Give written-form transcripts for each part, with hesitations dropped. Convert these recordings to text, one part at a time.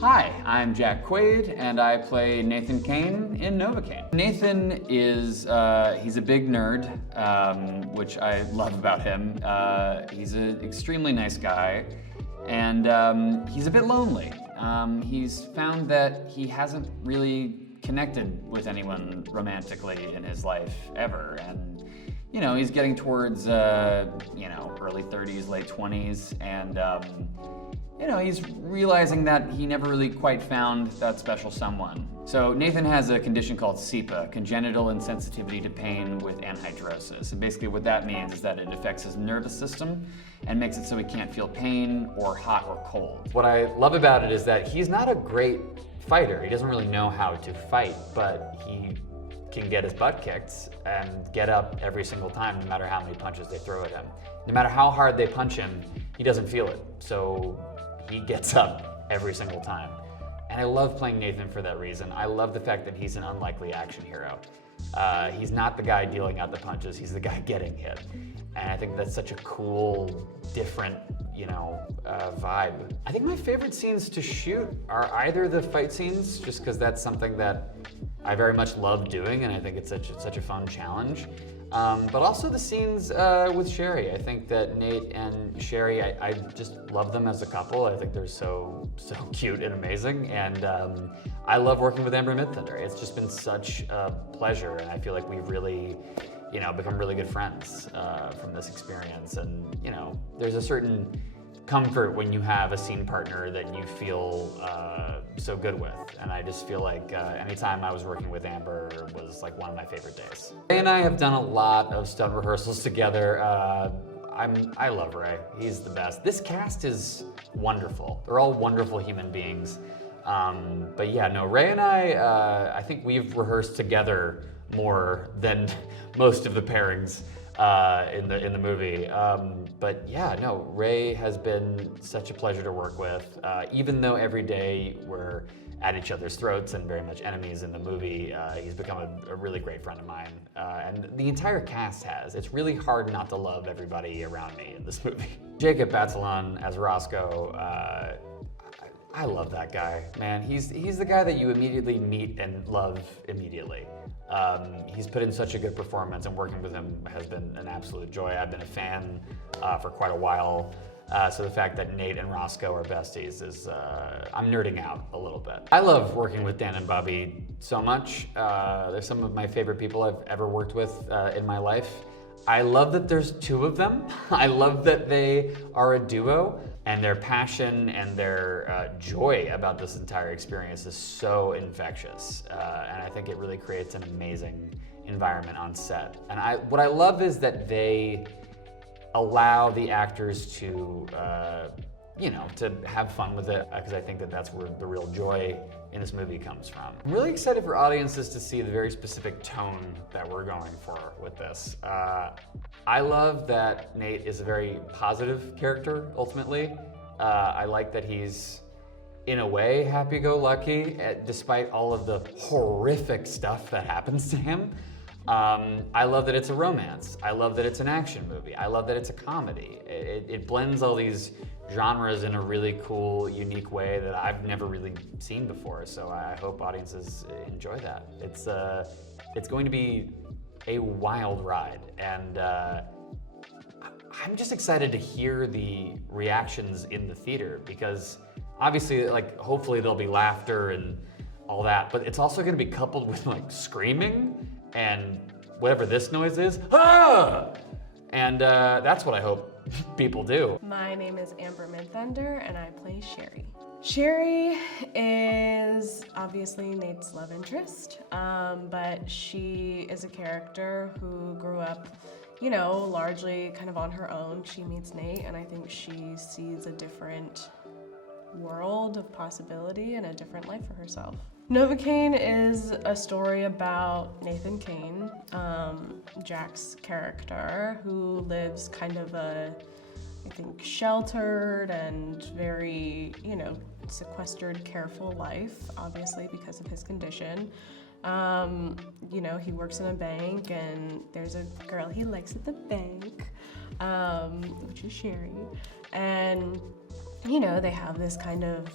Hi, I'm Jackquaid, and I play Nathan Kane in Novocaine. Nathan is, he's a big nerd, which I love about him. He's an extremely nice guy, and he's a bit lonely. He's found that he hasn't really connected with anyone romantically in his life ever, and you know, he's getting towards, you know, early 30s, late 20s, and you know, he's realizing that he never really quite found that special someone. So Nathan has a condition called CIPA, congenital insensitivity to pain with anhidrosis. And basically what that means is that it affects his nervous system and makes it so he can't feel pain or hot or cold. What I love about it is that he's not a great fighter. He doesn't really know how to fight, but he can get his butt kicked and get up every single time, no matter how many punches they throw at him. No matter how hard they punch him, he doesn't feel it. So he gets up every single time. And I love playing Nathan for that reason. I love the fact that he's an unlikely action hero. He's not the guy dealing out the punches, he's the guy getting hit. And I think that's such a cool, different, you know, vibe. I think my favorite scenes to shoot are either the fight scenes, just because that's something that I very much love doing, and I think it's such a fun challenge. But also the scenes with Sherry. I think that Nate and Sherry, I just love them as a couple. I think they're so cute and amazing. And I love working with Amber Midthunder. It's just been such a pleasure, and I feel like we've really, you know, become really good friends from this experience. And you know, there's a certain comfort when you have a scene partner that you feel so good with. And I just feel like anytime I was working with Amber was like one of my favorite days. Ray and I have done a lot of stunt rehearsals together. I love Ray, he's the best. This cast is wonderful. They're all wonderful human beings. But yeah, no, Ray and I think we've rehearsed together more than most of the pairings in the movie. But yeah, no, Ray has been such a pleasure to work with. Even though every day we're at each other's throats and very much enemies in the movie, he's become a really great friend of mine. And the entire cast has. It's really hard not to love everybody around me in this movie. Jacob Batalon as Roscoe, I love that guy, man. He's the guy that you immediately meet and love immediately. He's put in such a good performance, and working with him has been an absolute joy. I've been a fan for quite a while, so the fact that Nate and Roscoe are besties is, I'm nerding out a little bit. I love working with Dan and Bobby so much. They're some of my favorite people I've ever worked with in my life. I love that there's two of them. I love that they are a duo, and their passion and their joy about this entire experience is so infectious. And I think it really creates an amazing environment on set. And what I love is that they allow the actors to, you know, to have fun with it, because I think that that's where the real joy in this movie comes from. I'm really excited for audiences to see the very specific tone that we're going for with this. I love that Nate is a very positive character, ultimately. I like that he's, in a way, happy-go-lucky, despite all of the horrific stuff that happens to him. I love that it's a romance. I love that it's an action movie. I love that it's a comedy. It blends all these genres in a really cool, unique way that I've never really seen before. So I hope audiences enjoy that. It's going to be a wild ride, and I'm just excited to hear the reactions in the theater, because obviously, like, hopefully there'll be laughter and all that, but it's also going to be coupled with like screaming and whatever this noise is. Ah! And that's what I hope people do. My name is Amber Midthunder, and I play Sherry. Sherry is obviously Nate's love interest, but she is a character who grew up, you know, largely kind of on her own. She meets Nate, and I think she sees a different world of possibility and a different life for herself. Novocaine is a story about Nathan Cain, Jack's character, who lives kind of a, I think, sheltered and very, sequestered, careful life, obviously because of his condition. He works in a bank, and there's a girl he likes at the bank, which is Sherry. And, they have this kind of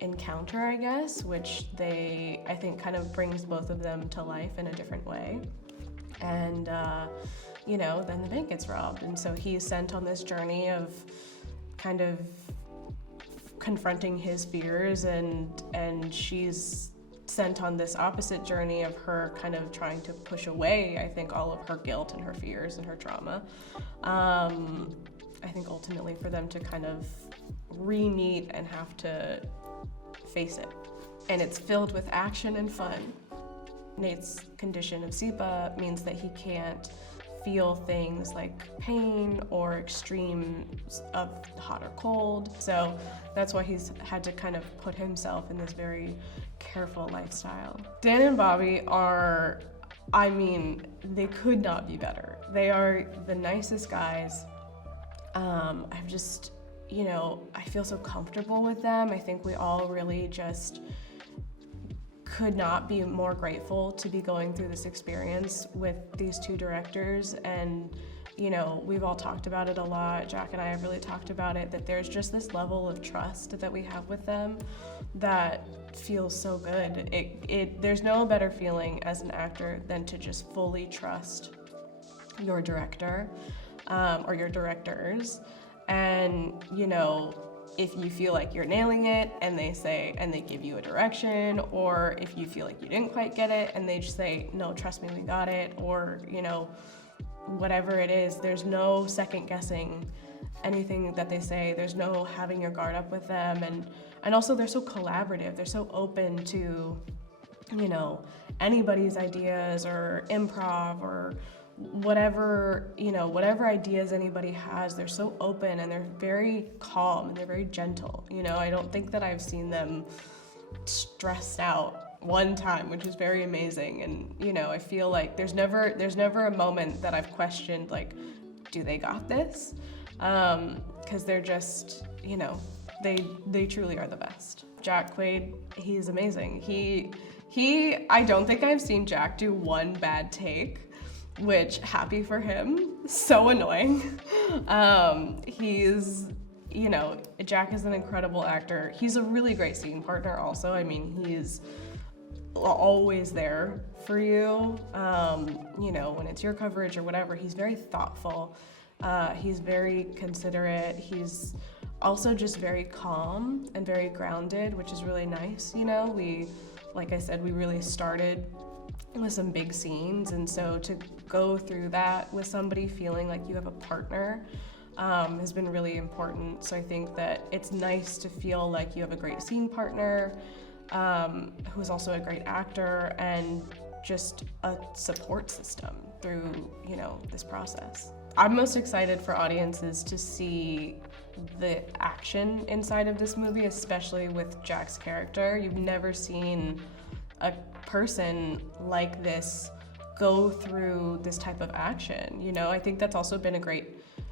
encounter, I guess, which I think kind of brings both of them to life in a different way. And, then the bank gets robbed. And so he's sent on this journey of kind of confronting his fears, and she's sent on this opposite journey of her kind of trying to push away, I think, all of her guilt and her fears and her trauma. I think ultimately for them to kind of re-meet and have to face it. And it's filled with action and fun. Nate's condition of SIPA means that he can't feel things like pain or extremes of hot or cold. So that's why he's had to kind of put himself in this very careful lifestyle. Dan and Bobby are, they could not be better. They are the nicest guys. I've just, I feel so comfortable with them. I think we all really just could not be more grateful to be going through this experience with these two directors. And, we've all talked about it a lot. Jack and I have really talked about it, that there's just this level of trust that we have with them that feels so good. There's no better feeling as an actor than to just fully trust your director, or your directors. And, if you feel like you're nailing it and they give you a direction, or if you feel like you didn't quite get it and they just say, no, trust me, we got it, or, whatever it is, there's no second guessing anything that they say. There's no having your guard up with them. And also they're so collaborative. They're so open to, anybody's ideas or improv or whatever ideas anybody has. They're so open, and they're very calm, and they're very gentle. I don't think that I've seen them stressed out one time, which is very amazing. And I feel like there's never a moment that I've questioned, like, do they got this? Because they're just, they truly are the best. Jackquaid, he's amazing. I don't think I've seen Jack do one bad take, which, happy for him, so annoying. Jack is an incredible actor. He's a really great scene partner also. He's always there for you, when it's your coverage or whatever. He's very thoughtful. He's very considerate. He's also just very calm and very grounded, which is really nice. Like I said, we really started with some big scenes, and so to go through that with somebody feeling like you have a partner has been really important. So I think that it's nice to feel like you have a great scene partner who's also a great actor, and just a support system through, this process. I'm most excited for audiences to see the action inside of this movie, especially with Jack's character. You've never seen a person like this go through this type of action. I think that's also been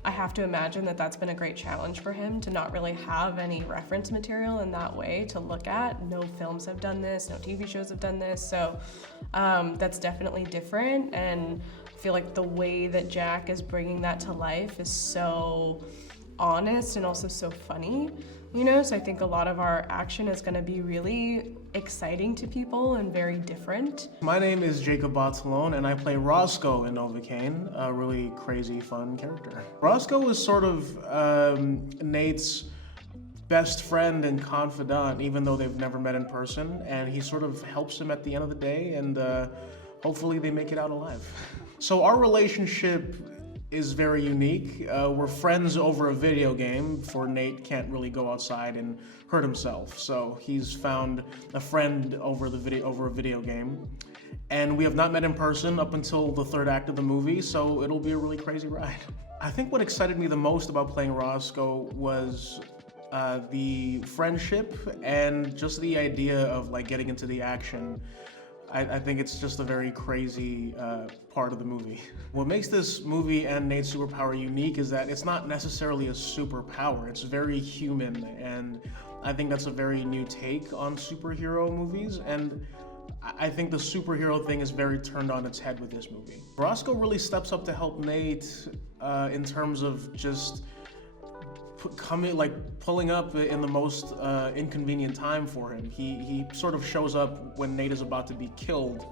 I have to imagine that that's been a great challenge for him, to not really have any reference material in that way to look at. No films have done this, no TV shows have done this, so that's definitely different. And I feel like the way that Jack is bringing that to life is so honest and also so funny, so I think a lot of our action is going to be really exciting to people and very different. My name is Jacob Bartolone, and I play Roscoe in Novocaine, a really crazy, fun character. Roscoe is sort of Nate's best friend and confidant, even though they've never met in person, and he sort of helps him at the end of the day, and hopefully they make it out alive. So our relationship is very unique. We're friends over a video game, for Nate can't really go outside and hurt himself. So he's found a friend over a video game. And we have not met in person up until the third act of the movie, so it'll be a really crazy ride. I think what excited me the most about playing Roscoe was the friendship and just the idea of like getting into the action. I think it's just a very crazy part of the movie. What makes this movie and Nate's superpower unique is that it's not necessarily a superpower. It's very human, and I think that's a very new take on superhero movies, and I think the superhero thing is very turned on its head with this movie. Roscoe really steps up to help Nate in terms of just pulling up in the most inconvenient time for him. He sort of shows up when Nate is about to be killed,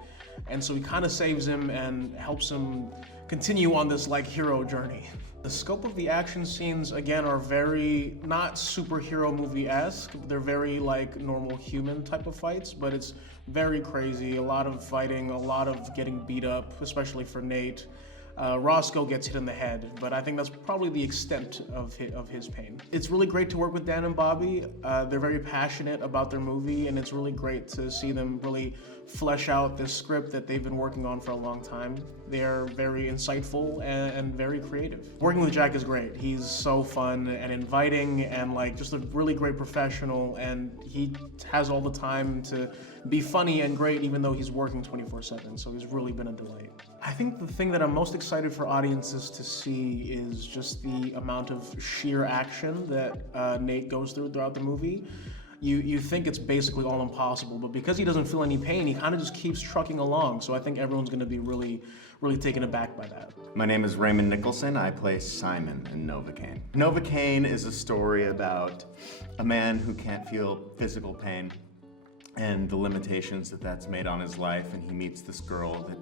and so he kind of saves him and helps him continue on this like hero journey. The scope of the action scenes, again, are very not superhero movie-esque. They're very like normal human type of fights, but it's very crazy. A lot of fighting, a lot of getting beat up, especially for Nate. Roscoe gets hit in the head, but I think that's probably the extent of his pain. It's really great to work with Dan and Bobby. They're very passionate about their movie, and it's really great to see them really flesh out this script that they've been working on for a long time. They are very insightful and very creative. Working with Jack is great. He's so fun and inviting and like just a really great professional, and he has all the time to be funny and great even though he's working 24/7, so he's really been a delight. I think the thing that I'm most excited for audiences to see is just the amount of sheer action that Nate goes through throughout the movie. You think it's basically all impossible, but because he doesn't feel any pain, he kind of just keeps trucking along. So I think everyone's going to be really taken aback by that. My name is Raymond Nicholson. I play Simon in Novocaine. Novocaine is a story about a man who can't feel physical pain and the limitations that that's made on his life, and he meets this girl that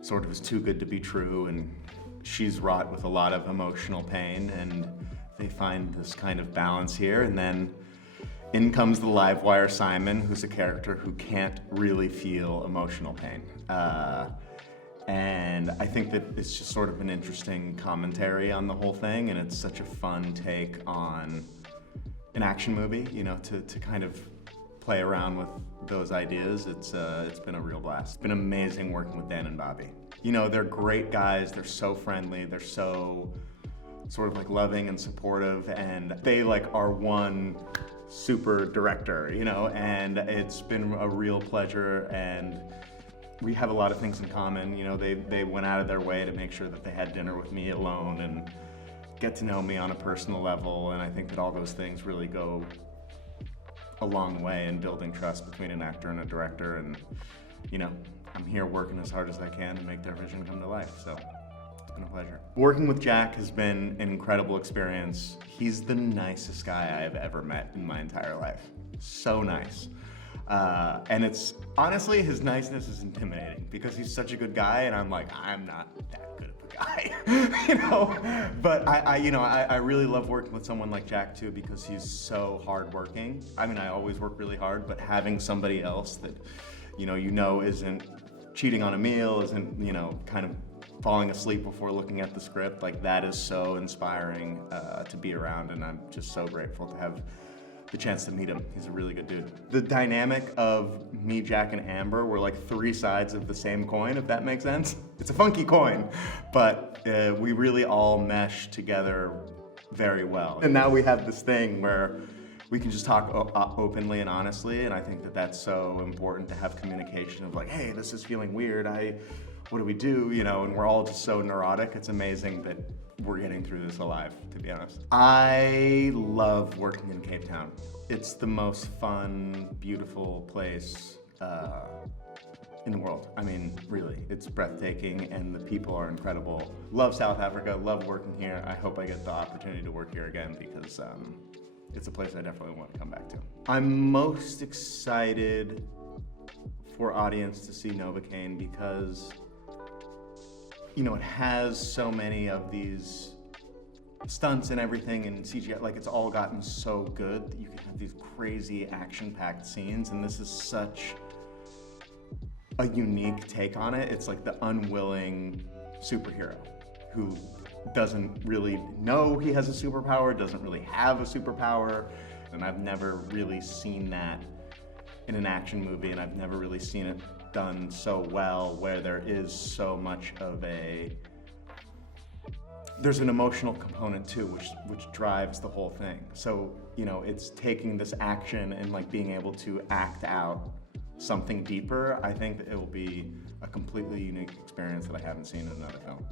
sort of is too good to be true, and she's wrought with a lot of emotional pain, and they find this kind of balance here, and then in comes the live wire Simon, who's a character who can't really feel emotional pain. And I think that it's just sort of an interesting commentary on the whole thing, and it's such a fun take on an action movie, you know, to kind of play around with those ideas. It's been a real blast. It's been amazing working with Dan and Bobby. You know, they're great guys, they're so friendly, they're so sort of like loving and supportive, and they like are one super director, you know, and it's been a real pleasure, and we have a lot of things in common. You know, they went out of their way to make sure that they had dinner with me alone and get to know me on a personal level, and I think that all those things really go a long way in building trust between an actor and a director, and you know, I'm here working as hard as I can to make their vision come to life, so it's been a pleasure. Working with Jack has been an incredible experience. He's the nicest guy I have ever met in my entire life. So nice. And it's, honestly, his niceness is intimidating because he's such a good guy, and I'm like, I'm not that good of a guy, you know? But I really love working with someone like Jack too, because he's so hardworking. I mean, I always work really hard, but having somebody else that, you know, isn't cheating on a meal, isn't, you know, kind of falling asleep before looking at the script, like that is so inspiring to be around, and I'm just so grateful to have the chance to meet him. He's a really good dude. The dynamic of me, Jack, and Amber were like three sides of the same coin, if that makes sense. It's a funky coin, but we really all mesh together very well. And now we have this thing where we can just talk openly and honestly, and I think that that's so important, to have communication of like, hey, this is feeling weird, what do we do, you know, and we're all just so neurotic. It's amazing that we're getting through this alive, to be honest. I love working in Cape Town. It's the most fun, beautiful place in the world. I mean, really, it's breathtaking, and the people are incredible. Love South Africa, love working here. I hope I get the opportunity to work here again, because it's a place I definitely want to come back to. I'm most excited for audience to see Novocaine because, you know, it has so many of these stunts and everything and CGI, like it's all gotten so good that you can have these crazy action-packed scenes, and this is such a unique take on it. It's like the unwilling superhero who doesn't really know he has a superpower, doesn't really have a superpower, and I've never really seen that in an action movie, and I've never really seen it done so well, where there is so much of a there's an emotional component too, which drives the whole thing. So, you know, it's taking this action and like being able to act out something deeper. I think that it will be a completely unique experience that I haven't seen in another film.